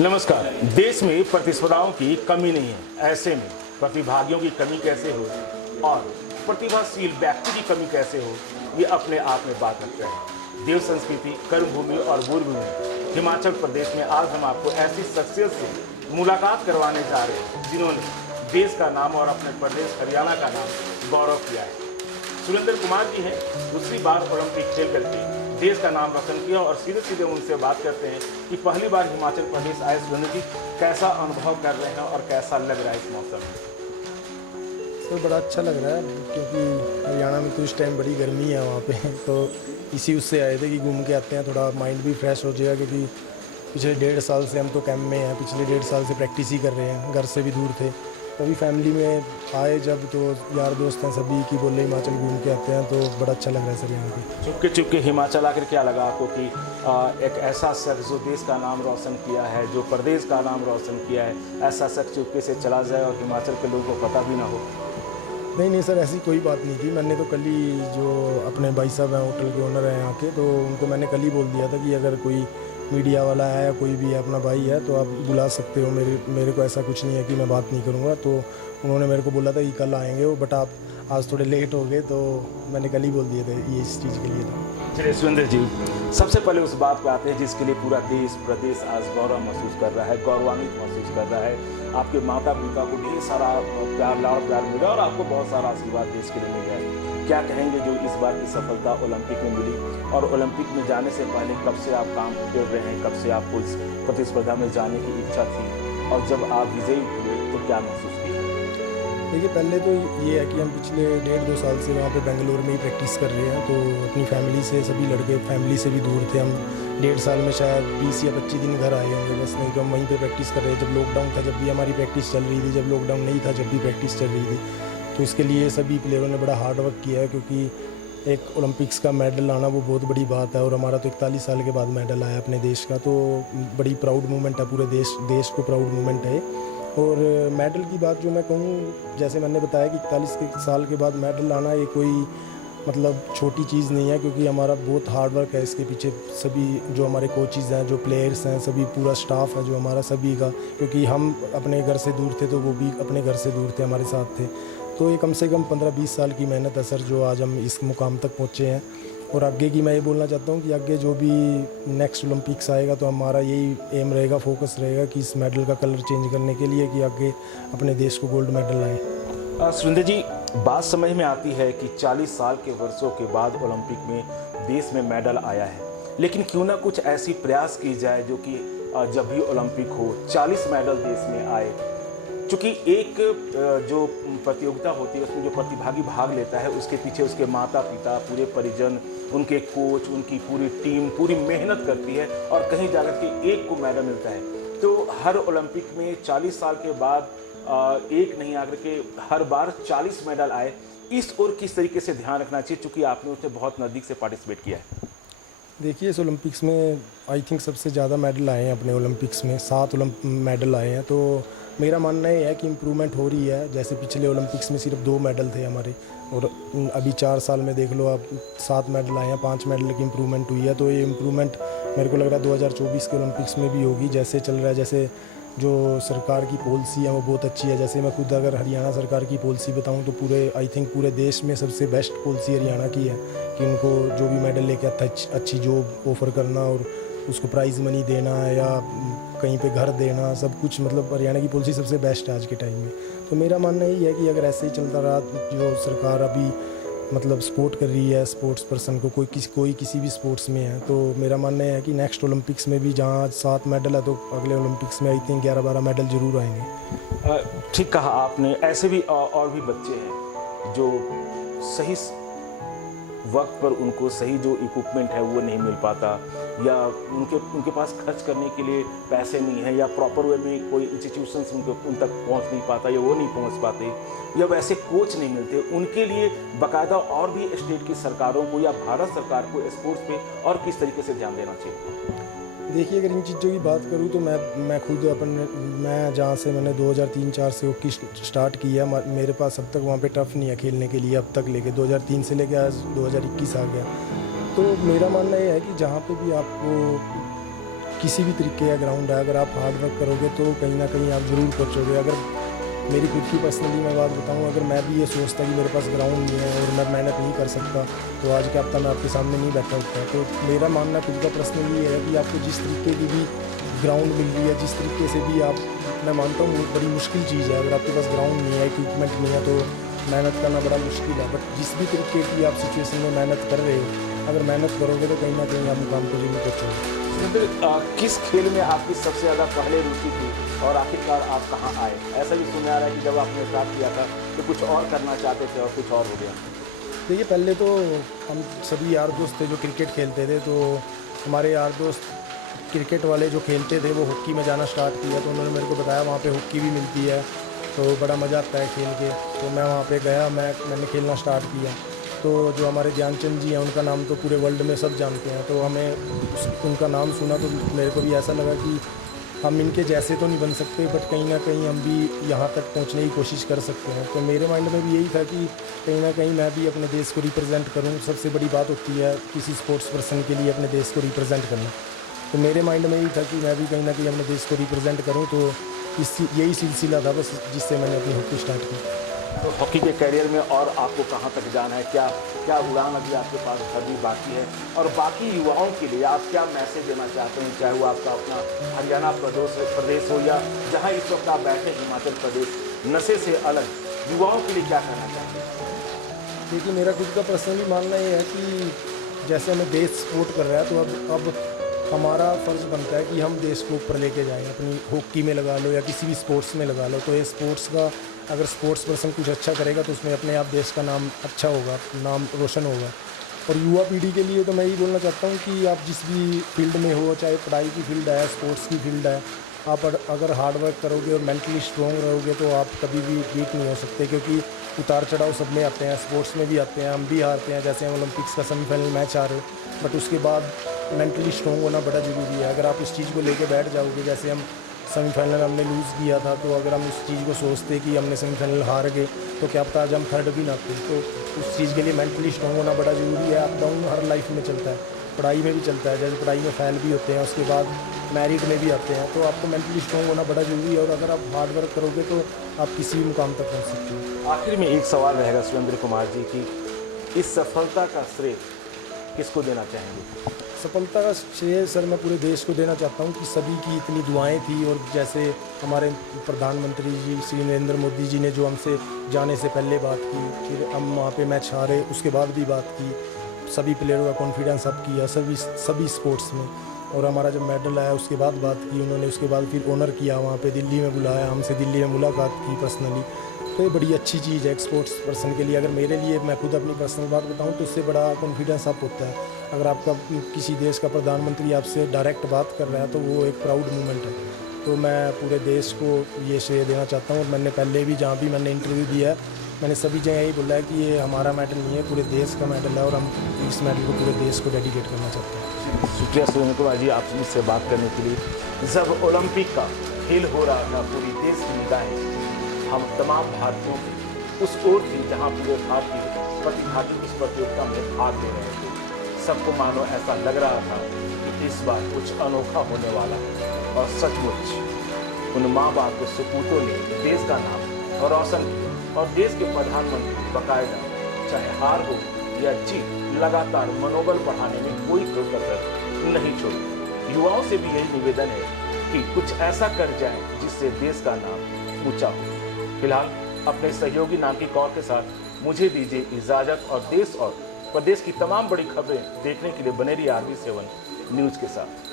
नमस्कार। देश में प्रतिस्पर्धाओं की कमी नहीं है, ऐसे में प्रतिभागियों की कमी कैसे हो और प्रतिभाशील व्यक्ति की कमी कैसे हो, ये अपने आप में बात रखते हैं। देव संस्कृति, कर्मभूमि और भूमि हिमाचल प्रदेश में आज हम आपको ऐसी शख्सियत से मुलाकात करवाने जा रहे हैं जिन्होंने देश का नाम और अपने प्रदेश हरियाणा का नाम गौरव किया है। सुरेंद्र कुमार जी हैं, दूसरी बार ओलंपिक खेल करके देश का नाम रोशन किया और सीधे सीधे उनसे बात करते हैं कि पहली बार हिमाचल प्रदेश आए सुरेंद्र जी, कैसा अनुभव कर रहे हैं और कैसा लग रहा है इस मौसम में? सर बड़ा अच्छा लग रहा है क्योंकि हरियाणा में तो इस टाइम बड़ी गर्मी है वहाँ पे, तो इसी उससे आए थे कि घूम के आते हैं, थोड़ा माइंड भी फ्रेश हो जाएगा। क्योंकि पिछले 1.5 साल से हम तो कैंप में हैं, पिछले 1.5 साल से प्रैक्टिस ही कर रहे हैं, घर से भी दूर थे। तभी फैमिली में आए जब, तो यार दोस्त हैं सभी की बोले हिमाचल घूम के आते हैं, तो बड़ा अच्छा लग रहा है सर यहाँ पे। चुपके चुपके हिमाचल आकर क्या लगा आपको कि एक ऐसा शख्स जो देश का नाम रोशन किया है, जो प्रदेश का नाम रोशन किया है, ऐसा शख्स चुपके से चला जाए और हिमाचल के लोगों को पता भी ना हो? नहीं सर, ऐसी कोई बात नहीं थी। मैंने तो कल ही जो अपने भाई साहब हैं होटल के ओनर हैं यहाँ के, तो उनको मैंने कल ही बोल दिया था कि अगर कोई मीडिया वाला है या कोई भी अपना भाई है तो आप बुला सकते हो, मेरे को ऐसा कुछ नहीं है कि मैं बात नहीं करूँगा। तो उन्होंने मेरे को बोला था कि कल आएंगे वो, बट आप आज थोड़े लेट हो गए, तो मैंने कल ही बोल दिया था ये इस चीज़ के लिए था। चलिए सुरेंद्र जी, सबसे पहले उस बात पे आते हैं जिसके लिए पूरा देश प्रदेश आज गौरव महसूस कर रहा है, गौरवान्वित महसूस कर रहा है। आपके माता पिता को ढेर सारा प्यार, लाड़ प्यार मिला और आपको बहुत सारा आशीर्वाद देश के लिए मिल गया है। क्या कहेंगे जो इस बार की सफलता ओलंपिक में मिली, और ओलंपिक में जाने से पहले कब से आप काम कर रहे हैं, कब से आपको इस प्रतिस्पर्धा में जाने की इच्छा थी, और जब आप विजयी हुए तो क्या महसूस किया? देखिए, पहले तो ये है कि हम पिछले 1.5-2 साल से वहाँ पे बेंगलोर में ही प्रैक्टिस कर रहे हैं, तो अपनी फैमिली से, सभी लड़के फैमिली से भी दूर थे। हम 1.5 साल में शायद 20 या 25 दिन घर आए होंगे बस, नहीं तो हम वहीं पे प्रैक्टिस कर रहे हैं। जब लॉकडाउन था जब भी हमारी प्रैक्टिस चल रही थी, जब लॉकडाउन नहीं था जब भी प्रैक्टिस चल रही थी। तो इसके लिए सभी प्लेयरों ने बड़ा हार्ड वर्क किया है, क्योंकि एक ओलंपिक्स का मेडल आना वो बहुत बड़ी बात है, और हमारा तो 41 साल के बाद मेडल आया अपने देश का, तो बड़ी प्राउड मोमेंट है, पूरे देश को प्राउड मोमेंट है। और मेडल की बात जो मैं कहूँ, जैसे मैंने बताया कि 41 साल के बाद मेडल आना ये कोई मतलब छोटी चीज़ नहीं है, क्योंकि हमारा बहुत हार्ड वर्क है इसके पीछे। सभी जो हमारे कोचेज़ हैं, जो प्लेयर्स हैं, सभी पूरा स्टाफ है जो हमारा सभी का, क्योंकि हम अपने घर से दूर थे तो वो भी अपने घर से दूर थे, हमारे साथ थे। तो ये कम से कम 15-20 साल की मेहनत है सर, जो आज हम इस मुकाम तक पहुँचे हैं। और आगे की मैं ये बोलना चाहता हूँ कि आगे जो भी नेक्स्ट ओलंपिक्स आएगा तो हमारा यही एम रहेगा, फोकस रहेगा कि इस मेडल का कलर चेंज करने के लिए, कि आगे अपने देश को गोल्ड मेडल लाएँ। सुरेंद्र जी, बात समझ में आती है कि 40 साल के वर्षों के बाद ओलंपिक में देश में मेडल आया है, लेकिन क्यों ना कुछ ऐसी प्रयास की जाए जो कि जब भी ओलंपिक हो 40 मेडल देश में आए। चूँकि एक जो प्रतियोगिता होती है उसमें जो प्रतिभागी भाग लेता है उसके पीछे उसके माता पिता, पूरे परिजन, उनके कोच, उनकी पूरी टीम पूरी मेहनत करती है, और कहीं जाकर के एक को मेडल मिलता है। तो हर ओलंपिक में 40 साल के बाद एक नहीं आकर के हर बार 40 मेडल आए, इस और किस तरीके से ध्यान रखना चाहिए, चूँकि आपने उससे बहुत नज़दीक से पार्टिसिपेट किया है? देखिए, इस ओलंपिक्स में आई थिंक सबसे ज़्यादा मेडल आए हैं अपने ओलंपिक्स में, 7 मेडल आए हैं। तो मेरा मानना ये है कि इम्प्रूवमेंट हो रही है। जैसे पिछले ओलंपिक्स में सिर्फ 2 मेडल थे हमारे, और अभी 4 साल में देख लो आप 7 मेडल आए हैं, 5 मेडल की इम्प्रूवमेंट हुई है। तो ये इम्प्रूवमेंट मेरे को लग रहा है 2024 के ओलंपिक्स में भी होगी। जैसे चल रहा है, जैसे जो सरकार की पॉलिसी है वो बहुत अच्छी है। जैसे मैं खुद अगर हरियाणा सरकार की पॉलिसी बताऊं तो आई थिंक पूरे देश में सबसे बेस्ट पॉलिसी हरियाणा की है, कि उनको जो भी मेडल लेके आता है अच्छी जॉब ऑफ़र करना, और उसको प्राइज़ मनी देना या कहीं पे घर देना, सब कुछ मतलब हरियाणा की पॉलिसी सबसे बेस्ट है आज के टाइम में। तो मेरा मानना यही है कि अगर ऐसे ही चलता रहा, जो सरकार अभी मतलब सपोर्ट कर रही है स्पोर्ट्स पर्सन को, कोई किसी भी स्पोर्ट्स में है, तो मेरा मानना है कि नेक्स्ट ओलंपिक्स में भी जहाँ 7 मेडल है, तो अगले ओलंपिक्स में आई थिंक 11-12 मेडल जरूर आएंगे। ठीक कहा आपने। ऐसे भी और भी बच्चे हैं जो सही वक्त पर उनको सही जो इक्विपमेंट है वो नहीं मिल पाता, या उनके पास खर्च करने के लिए पैसे नहीं है, या प्रॉपर वे में कोई इंस्टीट्यूशंस उन तक पहुंच नहीं पाता, या वो नहीं पहुंच पाते, या वैसे कोच नहीं मिलते। उनके लिए बाकायदा और भी स्टेट की सरकारों को या भारत सरकार को स्पोर्ट्स पे और किस तरीके से ध्यान देना चाहिए? देखिए, अगर इन चीज़ों की बात करूँ तो मैं खुद मैं जहाँ से मैंने 2003-04 से हॉकी स्टार्ट किया, मेरे पास अब तक वहाँ पे टर्फ नहीं है खेलने के लिए, अब तक लेके 2003 से लेके आज 2021 आ गया। तो मेरा मानना ये है कि जहाँ पे भी आपको किसी भी तरीके का ग्राउंड है, अगर आप हार्ड वर्क करोगे तो कहीं ना कहीं आप ज़रूर पहुँचोगे। अगर मेरी खुद की पर्सनली मैं बात बताऊँ, अगर मैं भी ये सोचता कि मेरे पास ग्राउंड नहीं है और मैं मेहनत नहीं कर सकता तो आज क्या पता मैं आपके सामने नहीं बैठा होता। तो मेरा मानना खुद का पर्सनली ये है कि आपको जिस तरीके की भी ग्राउंड मिल रही है, जिस तरीके से भी आप, मैं मानता हूँ बड़ी मुश्किल चीज़ है। अगर आपके पास ग्राउंड नहीं है, इक्विपमेंट नहीं है, तो मेहनत करना बड़ा मुश्किल है। बट जिस भी तरीके की आप सिचुएशन में मेहनत कर रहे हो, अगर मेहनत करोगे तो कहीं ना कहीं आप मुकाम पर जरूर पहुँचोगे। किस खेल में आपकी सबसे ज़्यादा पहले रुचि थी और आखिरकार आप कहाँ आए? ऐसा भी सुना आ रहा है कि जब आपने स्टार्ट किया था तो कुछ और करना चाहते थे और कुछ और हो गया। देखिए, पहले तो हम सभी यार दोस्त थे जो क्रिकेट खेलते थे, तो हमारे यार दोस्त क्रिकेट वाले जो खेलते थे वो हॉकी में जाना स्टार्ट किया। तो उन्होंने मेरे को बताया वहाँ पे हॉकी भी मिलती है, तो बड़ा मज़ा आता है खेल के। तो मैं वहाँ पे गया, मैंने खेलना स्टार्ट किया। तो जो हमारे ध्यानचंद जी हैं, उनका नाम तो पूरे वर्ल्ड में सब जानते हैं। तो हमें उनका नाम सुना तो मेरे को भी ऐसा लगा कि हम इनके जैसे तो नहीं बन सकते, बट कहीं ना कहीं हम भी यहाँ तक पहुँचने की कोशिश कर सकते हैं। तो मेरे माइंड में भी यही था कि कहीं ना कहीं मैं भी अपने देश को रिप्रेजेंट करूँ। सबसे बड़ी बात होती है किसी स्पोर्ट्स पर्सन के लिए अपने देश को रिप्रेजेंट करना। तो मेरे माइंड में यही था कि मैं भी कहीं ना कहीं अपने देश को रिप्रेजेंट करूँ। तो यही सिलसिला था बस, जिससे मैंने अपनी हॉकी स्टार्ट की। तो हॉकी के करियर में और आपको कहाँ तक जाना है? क्या क्या उड़ान अभी आपके पास अभी बाकी है? और बाकी युवाओं के लिए आप क्या मैसेज देना चाहते हैं, चाहे वो आपका अपना हरियाणा प्रदेश हो या जहाँ इस वक्त आप बैठे हिमाचल प्रदेश, नशे से अलग युवाओं के लिए क्या कहना चाहते हैं? देखिए, मेरा खुद का पर्सनली मानना ये है कि जैसे हमें देश सपोर्ट कर रहा है, तो अब हमारा फ़र्ज़ बनता है कि हम देश को ऊपर लेके जाएं। अपनी हॉकी में लगा लो या किसी भी स्पोर्ट्स में लगा लो, तो ये स्पोर्ट्स का, अगर स्पोर्ट्स पर्सन कुछ अच्छा करेगा तो उसमें अपने आप देश का नाम अच्छा होगा, नाम रोशन होगा। और युवा पीढ़ी के लिए तो मैं यही बोलना चाहता हूँ कि आप जिस भी फील्ड में हो, चाहे पढ़ाई की फील्ड है, स्पोर्ट्स की फील्ड है, आप अगर हार्ड वर्क करोगे और मेंटली स्ट्रॉन्ग रहोगे तो आप कभी भी वीक नहीं हो सकते। क्योंकि उतार चढ़ाव सब में आते हैं, स्पोर्ट्स में भी आते हैं, हम भी हारते हैं। जैसे हम ओलंपिक्स का सेमीफाइनल मैच हारे, बट उसके बाद मेंटली स्ट्रॉन्ग होना बड़ा ज़रूरी है। अगर आप उस चीज़ को लेके बैठ जाओगे, जैसे हम सेमीफाइनल हमने लूज़ किया था, तो अगर हम उस चीज़ को सोचते कि हमने सेमीफाइनल हार गए तो क्या पता आज हम थर्ड भी ना आते। तो उस चीज़ के लिए मेंटली स्ट्रॉन्ग होना बड़ा ज़रूरी है। अप डाउन हर लाइफ में चलता है, पढ़ाई में भी चलता है। जैसे पढ़ाई में फेल भी होते हैं, उसके बाद मैरिट में भी आते हैं। तो आपको मेंटली स्ट्रॉन्ग होना बड़ा ज़रूरी है, और अगर आप हार्ड वर्क करोगे तो आप किसी भी मुकाम तक पहुँच सकते हो। आखिर में एक सवाल रहेगा सुरेंद्र कुमार जी की इस सफलता का श्रेय किसको देना चाहेंगे? सफलता का श्रेय सर मैं पूरे देश को देना चाहता हूँ कि सभी की इतनी दुआएं थी, और जैसे हमारे प्रधानमंत्री जी श्री नरेंद्र मोदी जी ने जो हमसे जाने से पहले बात की, फिर हम वहाँ पे मैच हारे उसके बाद भी बात की, सभी प्लेयरों का कॉन्फिडेंस अप किया सभी स्पोर्ट्स में। और हमारा जब मेडल आया उसके बाद बात की उन्होंने, उसके बाद फिर ऑनर किया, वहाँ पे दिल्ली में बुलाया, हमसे दिल्ली में मुलाकात की पर्सनली। तो ये बड़ी अच्छी चीज़ है एक स्पोर्ट्स पर्सन के लिए। अगर मेरे लिए, मैं खुद अपनी पर्सनल बात बताऊँ, तो इससे बड़ा कॉन्फिडेंस अप होता है। अगर आपका किसी देश का प्रधानमंत्री आपसे डायरेक्ट बात कर रहा है तो वो एक प्राउड मोमेंट है। तो मैं पूरे देश को ये श्रेय देना चाहता हूँ। और मैंने पहले भी जहाँ भी मैंने इंटरव्यू दिया है, मैंने सभी जगह यही बोला है कि ये हमारा मेडल नहीं है, पूरे देश का मेडल है, और हम इस मेडल को पूरे देश को डेडिकेट करना चाहते हैं। शुक्रिया सुरेंद्र कुमार जी, आप मुझसे बात करने के लिए। जब ओलंपिक का खेल हो रहा था, पूरी देश की निगाहें हम तमाम भारतीयों की उस ओर थी जहाँ पूरे भारतीय प्रतिभागी इस प्रतियोगिता में भाग ले रहे थे। सबको मानो ऐसा लग रहा था कि इस बार कुछ अनोखा होने वाला है। और सचमुच उन माँ बाप के सपूतों ने देश का नाम रोशन किया, और देश के प्रधानमंत्री बाकायदा चाहे हार हो या जीत, लगातार मनोबल बढ़ाने में कोई कसर नहीं छोड़ी। युवाओं से भी यही निवेदन है कि कुछ ऐसा कर जाए जिससे देश का नाम ऊंचा हो। फिलहाल अपने सहयोगी नाकी कौर के साथ मुझे दीजिए इजाजत, और देश और प्रदेश की तमाम बड़ी खबरें देखने के लिए बने रहिए RV7 न्यूज़ के साथ।